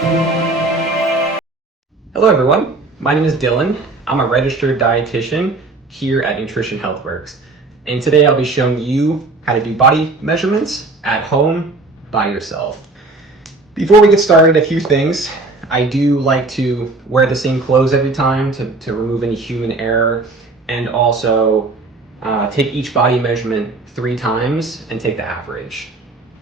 Hello everyone, my name is Dylan. I'm a registered dietitian here at Nutrition HealthWorks. And today I'll be showing you how to do body measurements at home by yourself. Before we get started, a few things. I do like to wear the same clothes every time to remove any human error, and also take each body measurement 3 times and take the average.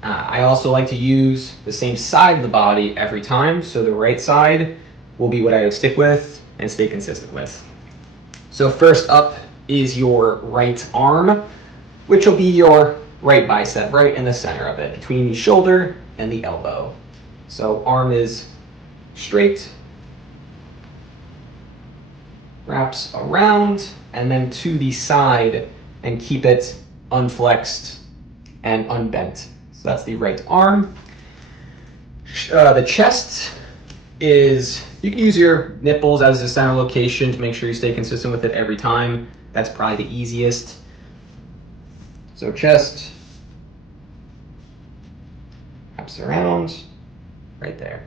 I also like to use the same side of the body every time, so the right side will be what I stick with and stay consistent with. So first up is your right arm, which will be your right bicep, right in the center of it, between the shoulder and the elbow. So arm is straight, wraps around, and then to the side, and keep it unflexed and unbent. So that's the right arm. The chest is, you can use your nipples as the center location to make sure you stay consistent with it every time. That's probably the easiest. So chest, wraps around, right there.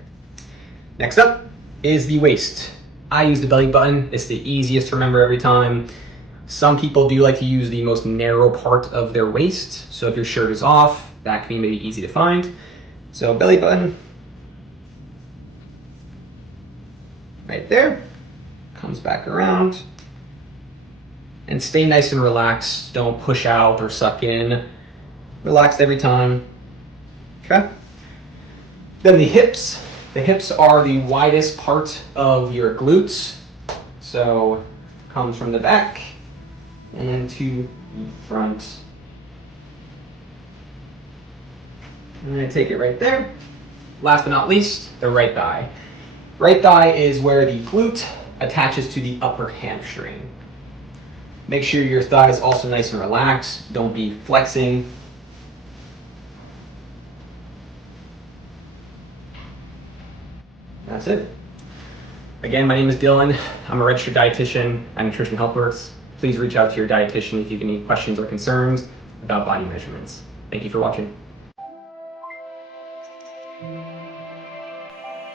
Next up is the waist. I use the belly button. It's the easiest to remember every time. Some people do like to use the most narrow part of their waist. So if your shirt is off, that can be maybe easy to find. So belly button, right there, comes back around. And stay nice and relaxed. Don't push out or suck in. Relaxed every time. Okay. Then the hips. The hips are the widest part of your glutes. So comes from the back and to the front. I'm going to take it right there. Last but not least, the right thigh. Right thigh is where the glute attaches to the upper hamstring. Make sure your thigh is also nice and relaxed. Don't be flexing. That's it. Again, my name is Dylan. I'm a registered dietitian at Nutrition HealthWorks. Please reach out to your dietitian if you have any questions or concerns about body measurements. Thank you for watching.